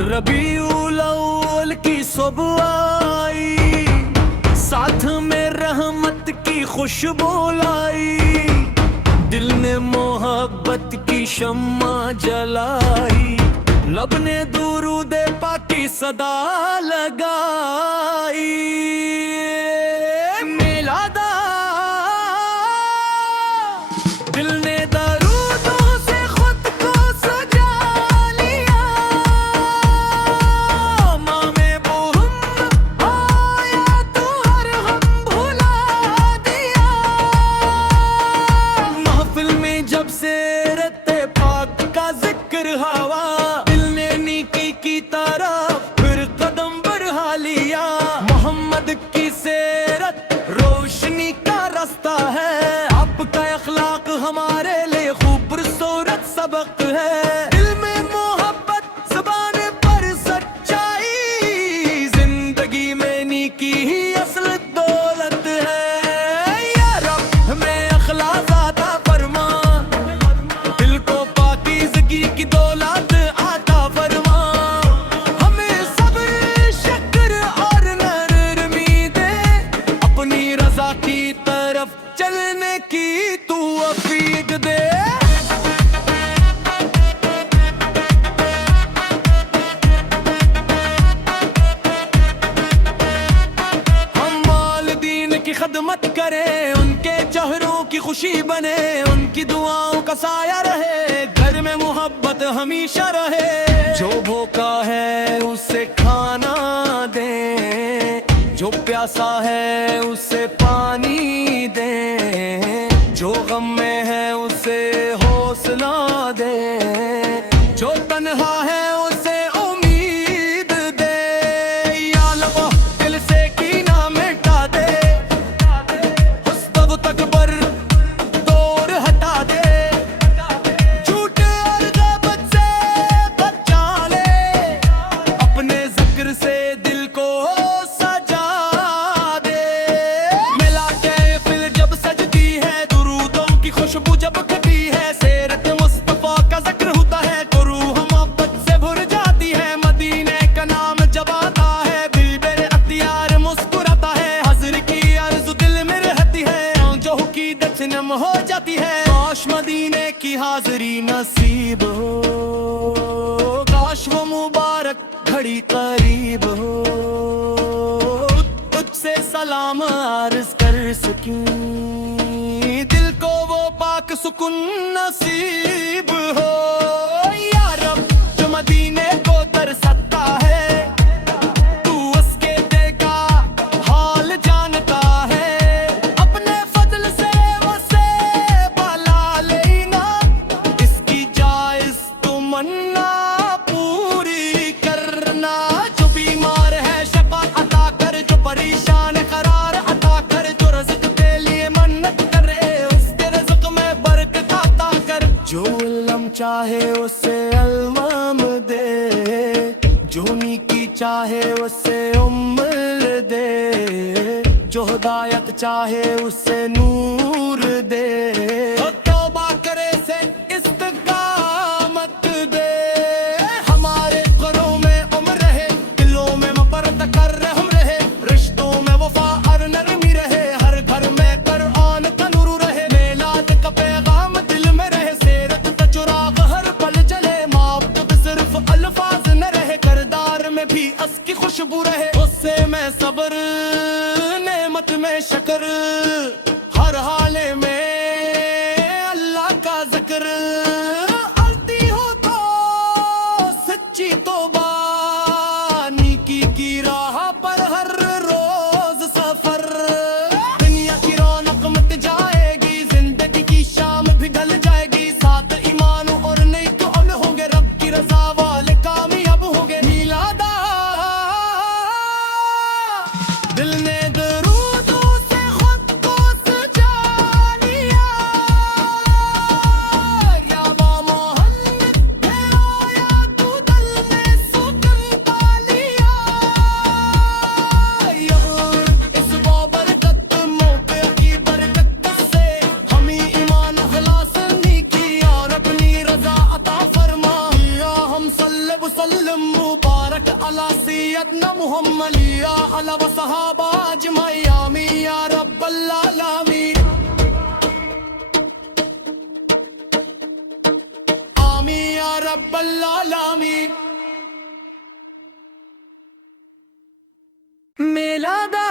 रबीउल अव्वल की सुबह आई, साथ में रहमत की खुशबू लाई। दिल ने मोहब्बत की शम्मा जलाई, लब ने दुरूद पाक की सदा लगाई। मिलादा दिल ने हवा दिल ने नीकी की तरफ फिर कदम बढ़ा लिया। मोहम्मद की सीरत रोशनी का रास्ता है, आपका अखलाक हमारे लिए खूबसूरत सबक है। दिल में मोहब्बत ज़बान पर सच्चाई, जिंदगी में नीकी ही असल दौलत है। या रब हमें अखलाक अता फरमा, दिल को पाकीज़गी की दौलत आता फरमा। हमें सब्र शक्र और नरमी दे, अपनी रजा की तरफ चलने की तौफीक दे। हम वालिदीन की खदमत करें, उनके चेहरों की खुशी बने, उनकी दुआओं का साया रहे, घर में मोहब्बत हमेशा रहे। जो भूखा है उसे खाना दे, जो प्यासा है उसे पानी दे, जो गम में है उसे हौसला दे, जो तन्हा है उसे उम्मीद दे। या अल्लाह दिल से कीना मिटा दे, हुस्न तकबर दूर हटा दे, झूठ और गैबत से बचा ले, अपने जिक्र से दिल को सजा दे। मिला के फिर जब सजती है, दुरूदों की खुशबू जब खती है, सीरत मुस्तफा का जिक्र होता है, तो रूह मोहब्बत से भर जाती है। मदीने का नाम जब आता है, दिल बेरे अख्तियार मुस्कुराता है, हज़र की अर्ज़ दिल में रहती है, जो की दचनम हो जाती है। काश मदीने की हाज़री नसीब हो, काश वो मुबारक घड़ी करीब हो, तुझसे सलाम अर्ज़ कर सकूं, दिल को वो पाक सुकून नसीब हो। या रब जो मदीने को तरसता है, तू उसके दिल का हाल जानता है, अपने फजल से उसे भला लेना, इसकी जायज़ तमन्ना पूरी करना। जो बीमार है शफा अता कर, जो परेशान करार अता कर, जो रज़्क़ के लिए मन्नत करे उसके रज़्क़ में बरकत अता कर। जो इल्म चाहे उसे इल्म दे, जो नीकी चाहे उसे उम्र दे, जो हिदायत चाहे उसे नूर दे, तौबा करे से इस्तिक़ामत दे। हमारे घरों में उम्र रहे, दिलों में मफ़रत कर रहम रहे, रिश्तों में वफ़ा और नरमी रहे, हर घर में कुरान का नूर रहे, मेलाद का पैगाम दिल में रहे, सीरत का चुराग हर पल जले, माबूद सिर्फ अल्फाज न रहे, करदार में भी उसकी खुशबू रहे। गुस्से में सब्र, नेमत में शक्र, हर हाल में अल्लाह का जिक्र। आती हो तो सच्ची तौबा, नीकी की राह पर हर रोज सफर। दुनिया की रौनक मिट जाएगी, जिंदगी की शाम भी ढल जाएगी, साथ ईमान और नेक अमल होंगे, रब की रजा वाले कामयाब होंगे। मिलादा सैयदना मुहम्मद या अला व सहाबा अजमाइन आमीन या रब्बल आलमीन आमीन या रब्बल आलमीन। मेला दा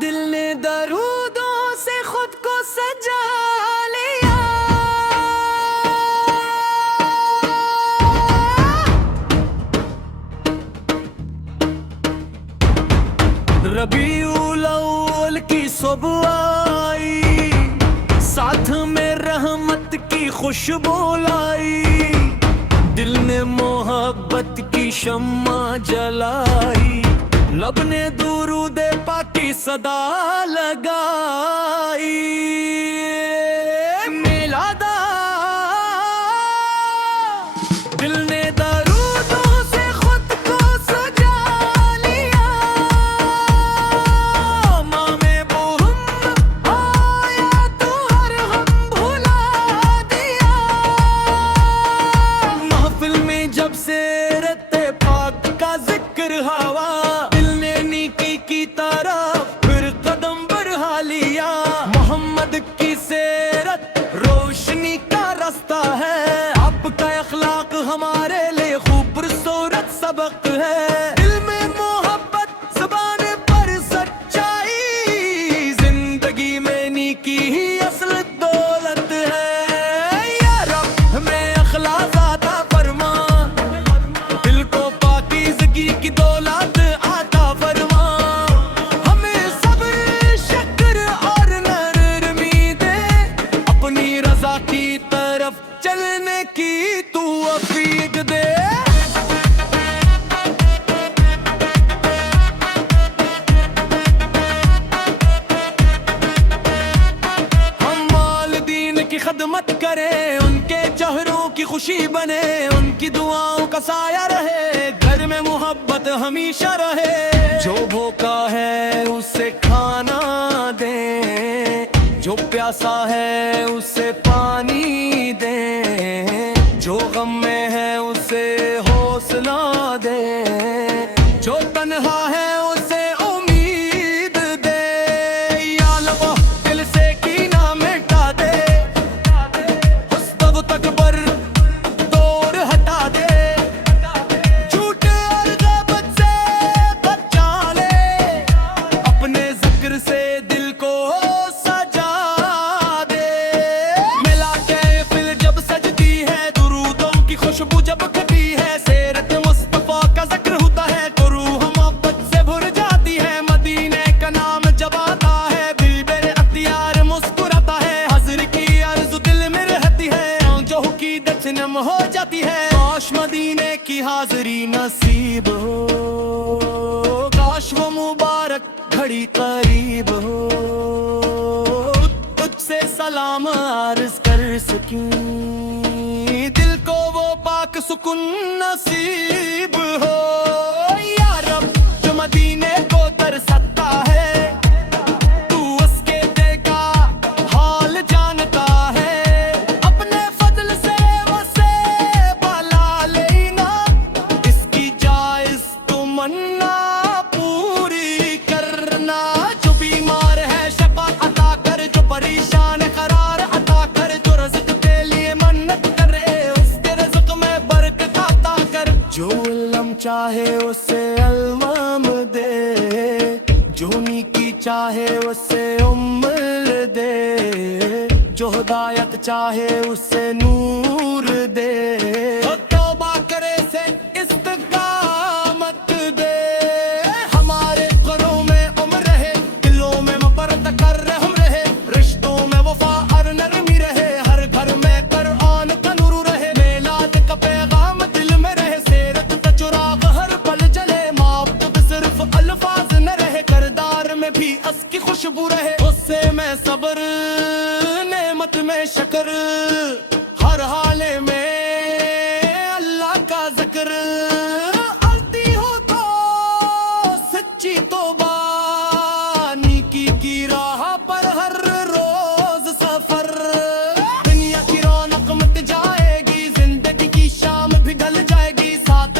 दिल ने दरूदों से खुद को सजा लिया, रबीउल अव्वल की सुबह आई, साथ में रहमत की खुशबू लाई, दिल ने मोहब्बत की शम्मा जलाई, लब ने दुरूद पाक की सदा लगाई। मेला दा दिल ने दरूदों से खुद को सजा लिया, मामे मोहम्मद आया तो हर हम भुला दिया, महफिल में जब से रते पाक का जिक्र हवा, दिल ने नीकी की तरफ फिर कदम बढ़ा लिया। मोहम्मद की सीरत रोशनी का रास्ता है, आपका अखलाक हमारे लिए खूबसूरत सबक है, दिल में मोहब्बत ज़बान पर सच्चाई, जिंदगी में नीकी ही असल दौलत है। या रब हमें अखलाक अता फरमा, दिल को पाकीज़गी की दौलत अता फरमा, हमें सब्र शक्र और नरमी दे, अपनी रज़ा की तरफ चलने की तू तौफीक दे। हम वालिदीन की खदमत करें, उनके चेहरों की खुशी बने, उनकी दुआओं का साया रहे, घर में मोहब्बत हमेशा रहे, जो भूखा है उसे खाना दे, जो प्यासा है उसे पानी दे, जो गम में है उसे हौसला दे, जो तन्हा है उसे उम्मीद दे, या अल्लाह दिल से कीना मिटा दे, हुस्न तकबर दूर हटा दे, झूठे और गैबत से बचा ले, अपने जिक्र से दिल को सजा दे। मिला के फिर जब सजती है, दुरूदों की खुशबू जब खती है, सीरत मुस्तफा का जिक्र होता है, तो रूह मोहब्बत से भर जाती है, मदीने का नाम जब आता है, दिल बेरे अख्तियार मुस्कुराता है, हज़र की अर्ज़ दिल में रहती है, आंखों की दचनम हो जाती है, काश मदीने की हाज़री नसीब हो, काश वो मुबारक घड़ी करीब हो, तुझसे सलाम अर्ज़ कर सकूं, दिल को वो पाक सुकून नसीब हो। या रब जो मदीने को दरसाता है, तू उसके दिल का हाल जानता है, अपने फजल से वसे भला लेना, इसकी जायज तमन्ना पूरी करना, जो बीमार है शफा अता कर, जो परेशान है करार अता कर, जो रज़्क़ के लिए मन्नत करे उसके रज़्क़ में बरकत अता कर, जो इल्म चाहे उसे इल्म दे, जो नीकी चाहे उसे उम्र दे, जो हिदायत चाहे उसे नूर दे, तौबा करे से इस्तिक़ामत दे, हमारे घरों में उम्र रहे, दिलों में मफ़रत कर रहम रहे, रिश्तों में वफ़ा और नरमी रहे, हर घर में कुरान का नूर रहे, मेलाद का पैगाम दिल में रहे, सीरत का चुराग हर पल जले, माबूद सिर्फ अल्फाज न रहे, करदार में भी उसकी खुशबू रहे, उससे मैं सब्र नेमत में शक्र, हर हाल में अल्लाह का जिक्र, आती हो तो सच्ची तौबा, नीकी की राह पर हर रोज सफर, दुनिया की रौनक मिट जाएगी, जिंदगी की शाम भी ढल जाएगी, साथ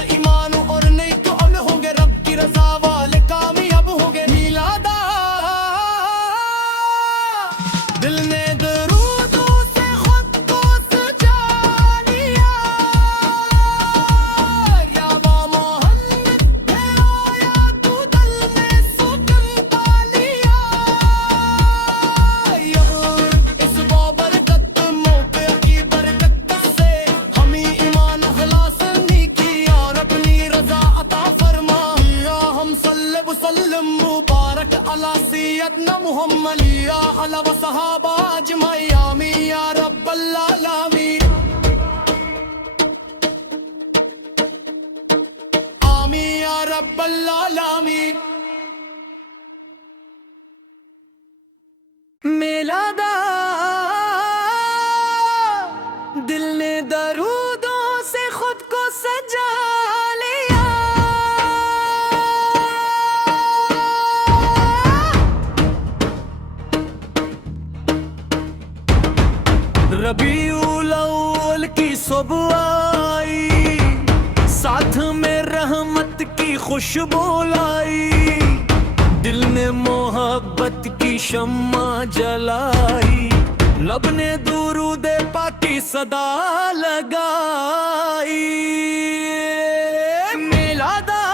रब्बल आलमीन। मेला दा दिल ने दरूदों से खुद को सजा लिया। रबीउल अव्वल की सुबह आई, साथ में रहमत की खुशबू लाई। दिल ने मोहब्बत की शम्मा जलाई, लब ने दुरूद पाक की सदा लगाई। मेला दा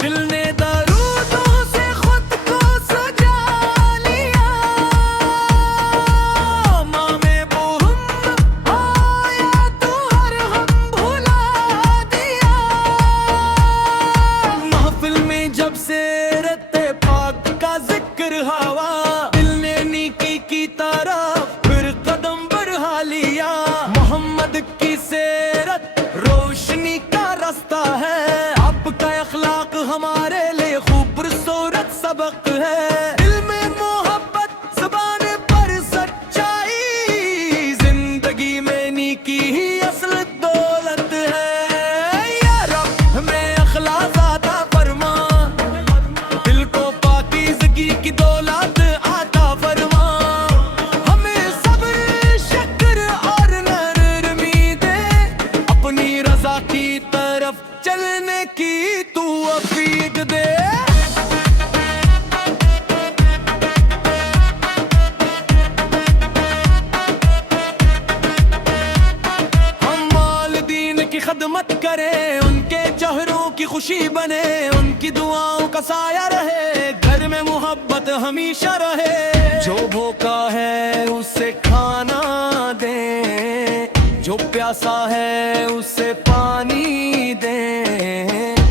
दिल ने दरूदों से खुद को सजा लिया। मामे मोहम्मद आया तो हर हम भुला दिया। महफिल में जब से रत्ते पाक का जिक्र हवा, दिल ने नेकी की तरफ फिर कदम बढ़ा लिया। मोहम्मद की सेरत रोशनी का रास्ता है, आपका अखलाक हमारे लिए खूबसूरत सबक है। दिल में मोहब्बत, ज़बान पर सच्चाई, जिंदगी में नेकी ही असल दौलत है। या रब हमें अखलाक अता फरमा, दिल को पाकीज़गी की दौलत अता फरमा। हमें सब्र, शक्र और नरमी दे, अपनी रज़ा की तरफ चलने की तू अफ़ीक दे। हम वालिदीन की खदमत करें, उनके चेहरों की खुशी बने, उनकी दुआओं का साया रहे, घर में मोहब्बत हमेशा रहे। जो भूखा है उसे खाना दे, जो प्यासा है उसे पानी दे,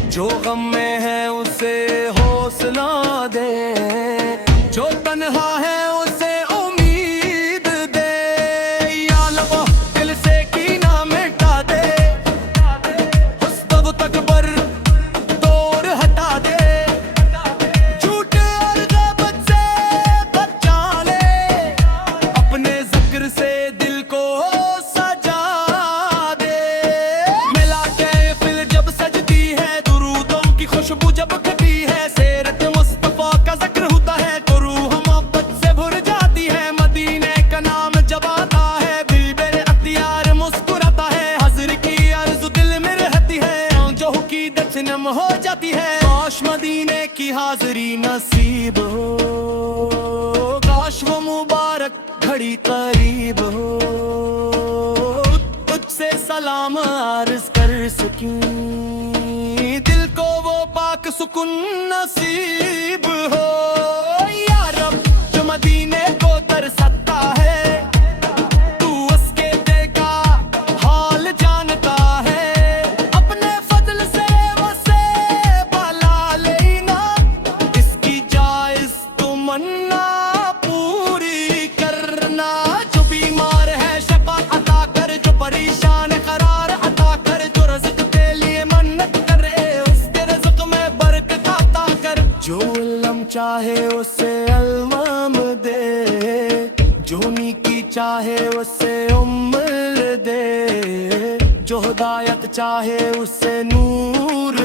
जो गम में है उसे हौसला दे, जो तन्हा है उसे उम्मीद दे। या लो दिल से कीना मिटा दे, हुस्न तकबर दूर हटा दे, झूठे और गैबत से बचा ले, अपने जिक्र से दिल को सजा दे। मिला के फिर जब सजती है, दुरूदों की खुशबू जब खती है, सेरत मुस्तफा का जिक्र होता है, तो रूह मोहब्बत से भर जाती है। मदीने का नाम जब आता है, दिल बेरे अख्तियार मुस्कुराता है, हज़र की अर्ज़ दिल में रहती है, जो की दचनम हो जाती है। काश मदीने की हाज़री नसीब हो, काश वो मुबारक घड़ी करीब हो, तुझसे सलाम अर्ज़ कर सकूं, दिल को वो पाक सुकून नसीब हो। या रब जो मदीने को तरसता है, तू उसके दिल का हाल जानता है, अपने फजल से उसे भला लेना, इसकी जायज तमन्ना पूरी करना। जो बीमार है शफा अता कर, जो परेशान है करार अता कर, जो रज़्क़ के लिए मन्नत करे उसके रज़्क़ में बरकत अता कर। जो इल्म चाहे उसे इल्म दे, जो नेकी चाहे उसे उम्र दे, जो हिदायत चाहे उसे नूर